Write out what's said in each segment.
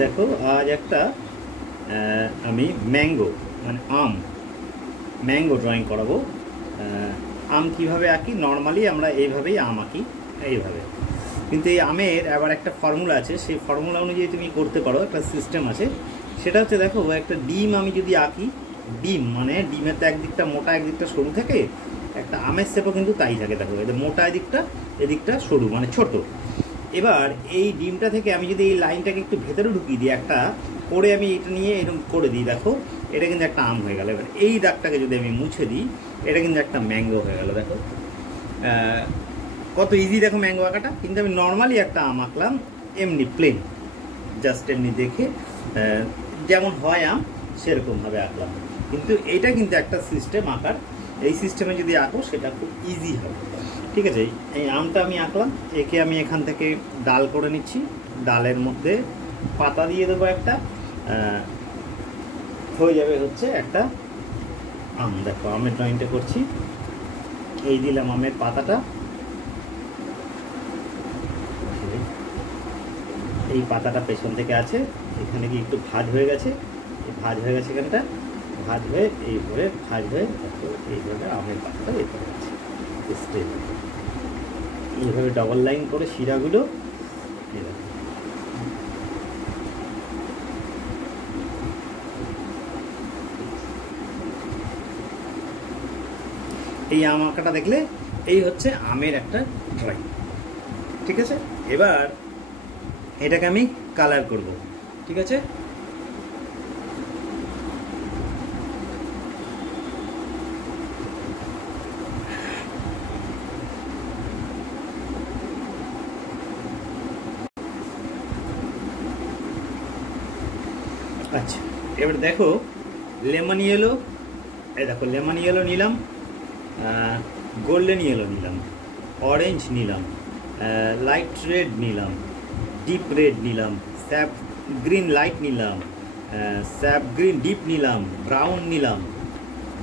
দেখো আজ একটা আমি ম্যাঙ্গো মানে ম্যাঙ্গো ড্রয়িং করাবো। আম কিভাবে আঁকি, নর্মালি আমরা এইভাবেই আম আঁকি, এইভাবে। কিন্তু এই আমের আবার একটা ফর্মুলা আছে, সেই ফর্মুলা অনুযায়ী তুমি করতে পারো, একটা সিস্টেম আছে। সেটা হচ্ছে, দেখো একটা ডিম আমি যদি আঁকি, ডিম মানে ডিমের তো একদিকটা মোটা একদিকটা সরু থাকে, একটা আমের শেপও কিন্তু তাই থাকে। দেখো এদের মোটা এদিকটা সরু মানে ছোট। এবার এই ডিমটা থেকে আমি যদি এই লাইনটাকে একটু ভেতরে ঢুকিয়ে দিই, একটা করে আমি এটা নিয়ে এরকম করে দিই, দেখো এটা কিন্তু একটা আম হয়ে গেল। এবার এই দাগটাকে যদি আমি মুছে দিই, এটা কিন্তু একটা ম্যাঙ্গো হয়ে গেল। দেখো কত ইজি, দেখো ম্যাঙ্গো আঁকাটা। কিন্তু আমি নর্মালি একটা আম আঁকলাম, এমনি প্লেন, জাস্ট এমনি দেখে যেমন হয় আম সেরকমভাবে আঁকলাম। কিন্তু এটা কিন্তু একটা সিস্টেম আঁকার, এই সিস্টেমে যদি আঁকো সেটা খুব ইজি হবে। ঠিক আছে, এই আমটা আমি আঁকলাম, একে আমি এখান থেকে ডাল করে নিচ্ছি, ডালের মধ্যে পাতা দিয়ে দেবো একটা, হয়ে যাবে হচ্ছে একটা আম। দেখো আমের ড্রয়িংটা করছি, এই দিলাম আমের পাতাটা, এই পাতাটা পেছন থেকে আছে, এখানে কি একটু ভাঁজ হয়ে গেছে, ভাঁজ হয়ে গেছে এখানটা, ভাঁজ হয়ে এইভাবে ভাঁজ হয়ে দেখো এইভাবে আমের পাতাটা এখানে আছে স্ট্রেট, এইভাবে ডবল লাইন করে শিরাগুলো এই আম আঁকাটা দেখলে এই হচ্ছে আমের একটা ড্রয়িং। ঠিক আছে, এবার এটাকে আমি কালার করব। ঠিক আছে, আচ্ছা এবার দেখো লেমন ইয়েলো, এই দেখো লেমন ইয়েলো নিলাম, গোল্ডেন ইয়েলো নিলাম, অরেঞ্জ নিলাম, লাইট রেড নিলাম, ডিপ রেড নিলাম, স্যাপ গ্রিন লাইট নিলাম, স্যাপ গ্রিন ডিপ নিলাম, ব্রাউন নিলাম,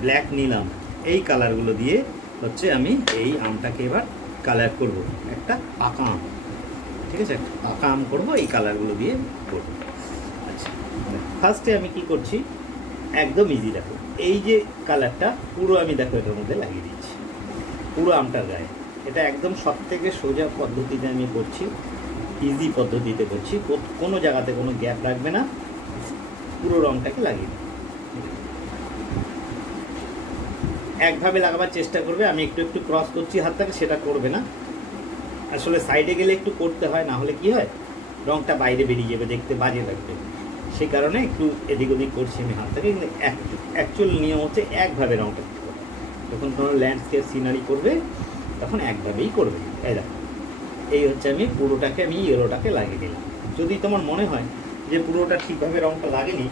ব্ল্যাক নিলাম। এই কালারগুলো দিয়ে হচ্ছে আমি এই আমটাকে এবার কালার করব, একটা পাকা আম। ঠিক আছে, একটা পাকা আম করবো, এই কালারগুলো দিয়ে করবো। আচ্ছা ফার্স্টে আমি কি করছি, একদম ইজি, দেখো এই যে কালারটা পুরো আমি দেখো এটার মধ্যে লাগিয়ে দিচ্ছি, পুরো আমটার গায়ে। এটা একদম সব থেকে সোজা পদ্ধতিতে আমি করছি, ইজি পদ্ধতিতে করছি, কোনো জায়গাতে কোনো গ্যাপ রাখবে না, পুরো রঙটাকে লাগিয়ে দিই। একভাবে লাগাবার চেষ্টা করবে, আমি একটু একটু ক্রস করছি হাতটাকে, সেটা করবে না, আসলে সাইডে গেলে একটু করতে হয়, না হলে কি হয় রঙটা বাইরে বেরিয়ে যাবে, দেখতে বাজে লাগবে, সেই কারণে একটু এদিক ওদিক করছি আমি হাতটাকে। কিন্তু অ্যাকচুয়াল নিয়ম হচ্ছে একভাবে রঙটা করতে হবে, যখন কোনো ল্যান্ডস্কেপ সিনারি করবে তখন একভাবেই করবে। এই দেখো এই হচ্ছে আমি পুরোটাকে আমি ইয়েলোটাকে লাগিয়ে দিলাম। যদি তোমার মনে হয় যে পুরোটা ঠিকভাবে রঙটা লাগেনি,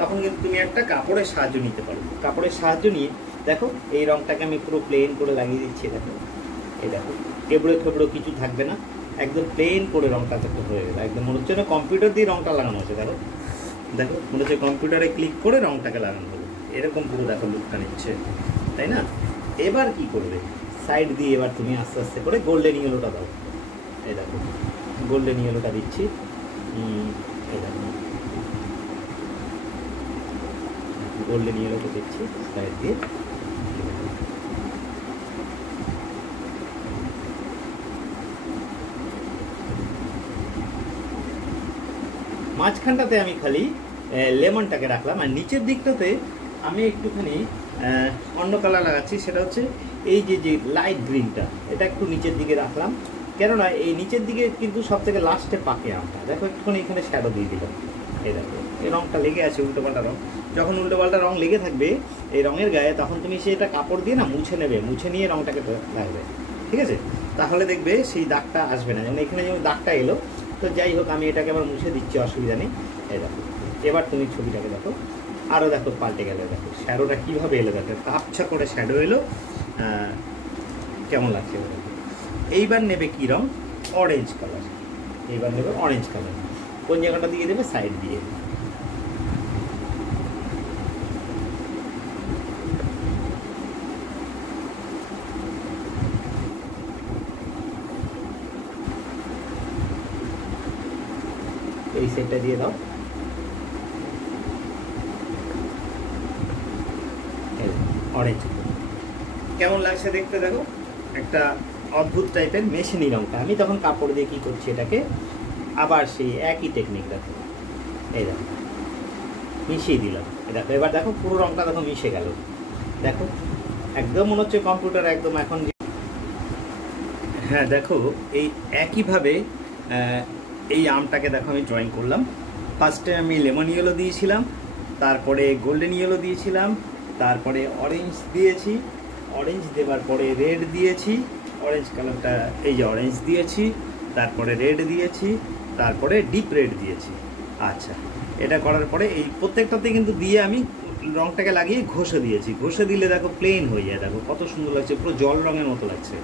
তখন কিন্তু তুমি একটা কাপড়ের সাহায্য নিতে পারো। কাপড়ের সাহায্য নিয়ে দেখো এই রঙটাকে আমি পুরো প্লেন করে লাগিয়ে দিচ্ছি। দেখো এই দেখো এবড়ো খেবড়ো কিছু থাকবে না, একদম প্লেন করে রঙটা করতে হয়ে গেল, একদম মনে হচ্ছে না কম্পিউটার দিয়ে রঙটা লাগানো হচ্ছে। দেখো দেখো মনে হচ্ছে কম্পিউটারে ক্লিক করে রঙটাকে লাগানো হলো, এরকম পুরো দেখো লুকটা নিচ্ছে, তাই না? এবার কি করবে, সাইড দিয়ে এবার তুমি আস্তে আস্তে করে গোল্ডেন ইয়েলোটা দাও। এই দেখো গোল্ডেন ইয়েলোটা দিচ্ছি, এই দেখো গোল্ডেন ইয়েলোটা দিচ্ছি সাইড দিয়ে। মাঝখানটাতে আমি খালি লেমনটাকে রাখলাম, আর নিচের দিকটাতে আমি একটুখানি অন্য কালার লাগাচ্ছি, সেটা হচ্ছে এই যে যে লাইট গ্রিনটা, এটা একটু নিচের দিকে রাখলাম, কেননা এই নিচের দিকে কিন্তু সব থেকে লাস্টে পাকে আমটা। দেখো একটুখানি এখানে শ্যাডো দিয়ে দিলাম, এই দেখো এই রঙটা লেগে আছে উল্টোপাল্টা রঙ, যখন উল্টোপাল্টা রঙ লেগে থাকবে এই রঙের গায়ে, তখন তুমি সেটা কাপড় দিয়ে না মুছে নেবে, মুছে নিয়ে রঙটাকে লাগবে। ঠিক আছে, তাহলে দেখবে সেই দাগটা আসবে না, যেমন এখানে যেমন দাগটা এলো। তো যাই হোক আমি এটাকে আবার মুছে দিচ্ছি, অসুবিধা নেই। এই দেখো এবার তুমি ছবিটাকে দেখো, আরও দেখো পাল্টে গেলে, দেখো শ্যাডোটা কীভাবে এলো, দেখো কাপছা করে শ্যাডো এলো, কেমন লাগছে দেখো। এইবার নেবে কী রঙ, অরেঞ্জ কালার, এইবার নেবে অরেঞ্জ কালার। কোন জায়গাটা দিয়ে দেবে, সাইড দিয়ে। এই সেটটা দিয়ে দাও, অরেঞ্জ। কেমন লাগছে দেখতে দেখো, একটা অদ্ভুত টাইপের মেশিনি রঙটা। আমি তখন কাপড় দিয়ে কী করছি, এটাকে আবার সেই একই টেকনিক দেখো, এই দেখো মিশিয়ে দিলাম, দেখো এবার দেখো পুরো রঙটা দেখো মিশে গেল। দেখো একদম মনে হচ্ছে কম্পিউটার একদম এখন। হ্যাঁ দেখো এই একইভাবে এই আমটাকে দেখো আমি ড্রয়িং করলাম। ফার্স্টে আমি লেমন ইয়েলো দিয়েছিলাম, তারপরে গোল্ডেন ইয়েলো দিয়েছিলাম, তারপরে অরেঞ্জ দিয়েছি, অরেঞ্জ দেওয়ার পরে রেড দিয়েছি, অরেঞ্জ কালারটা এই যে অরেঞ্জ দিয়েছি, তারপরে রেড দিয়েছি, তারপরে ডিপ রেড দিয়েছি। আচ্ছা, এটা করার পরে এই প্রত্যেকটাতে কিন্তু দিয়ে আমি রঙটাকে লাগিয়ে ঘষে দিয়েছি। ঘষে দিলে দেখো প্লেন হয়ে যায়, দেখো কত সুন্দর লাগছে, পুরো জল রঙের মতো লাগছে।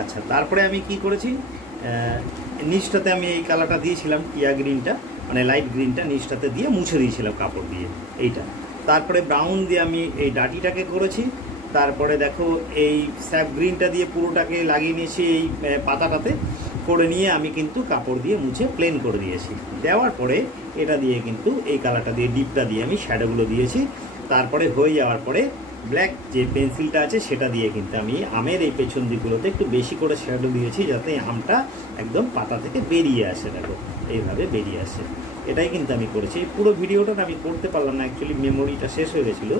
আচ্ছা, তারপরে আমি কি করেছি, নিচটাতে আমি এই কালারটা দিয়েছিলাম, টিয়া গ্রিনটা মানে লাইট গ্রিনটা নিচটাতে দিয়ে মুছে দিয়েছিলাম কাপড় দিয়ে এইটা। তারপরে ব্রাউন দিয়ে আমি এই ডাটিটাকে করেছি। তারপরে দেখো এই স্যাপ গ্রিনটা দিয়ে পুরোটাকে লাগিয়ে নিয়েছি এই পাতাটাতে, করে নিয়ে আমি কিন্তু কাপড় দিয়ে মুছে প্লেন করে দিয়েছি। দেওয়ার পরে এটা দিয়ে কিন্তু এই কালারটা দিয়ে ডিপটা দিয়ে আমি শ্যাডোগুলো দিয়েছি। তারপরে হয়ে যাওয়ার পরে ব্ল্যাক যে পেন্সিলটা আছে সেটা দিয়ে কিন্তু আমি আমের এই পেছন দিকগুলোতে একটু বেশি করে শ্যাডো দিয়েছি, যাতে আমটা একদম পাতা থেকে বেরিয়ে আসে। দেখো এইভাবে বেরিয়ে আসে, এটাই কিন্তু আমি করেছি। পুরো ভিডিওটা আমি করতে পারলাম না, অ্যাকচুয়ালি মেমোরিটা শেষ হয়ে গেছিলো।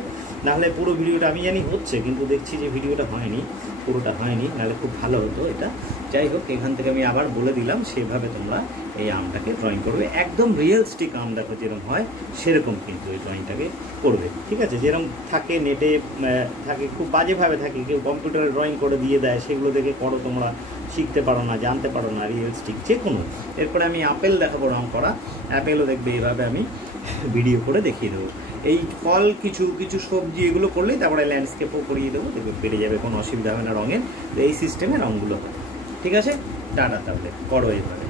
নাহলে পুরো ভিডিওটা আমি জানি হচ্ছে, কিন্তু দেখছি যে ভিডিওটা হয়নি, পুরোটা হয়নি, নাহলে খুব ভালো হতো এটা। যাই হোক, এখান থেকে আমি আবার বলে দিলাম, সেভাবে তোমরা এই আমটাকে ড্রয়িং করবে। একদম রিয়েলস্টিক আম দেখো যেরকম হয় সেরকম কিন্তু এই ড্রয়িংটাকে করবে, ঠিক আছে? যেরকম থাকে নেটে থাকে, খুব বাজেভাবে থাকে, কেউ কম্পিউটারে ড্রয়িং করে দিয়ে দেয়, সেগুলো দেখে করো, তোমরা শিখতে পারো না, জানতে পারো না রিয়েলস্টিক যে কোনো। এরপরে আমি আপেল দেখাবো রং করা, অ্যাপেলও দেখবে এইভাবে আমি ভিডিও করে দেখিয়ে দেবো। এই ফল কিছু কিছু সবজি এগুলো করলেই তারপরে ল্যান্ডস্কেপও করিয়ে দেবো, দেখবে বেড়ে যাবে, কোনো অসুবিধা হবে না রঙের। তো এই সিস্টেমে রঙগুলো হবে, ঠিক আছে? টাটা, তাহলে করো এইভাবে।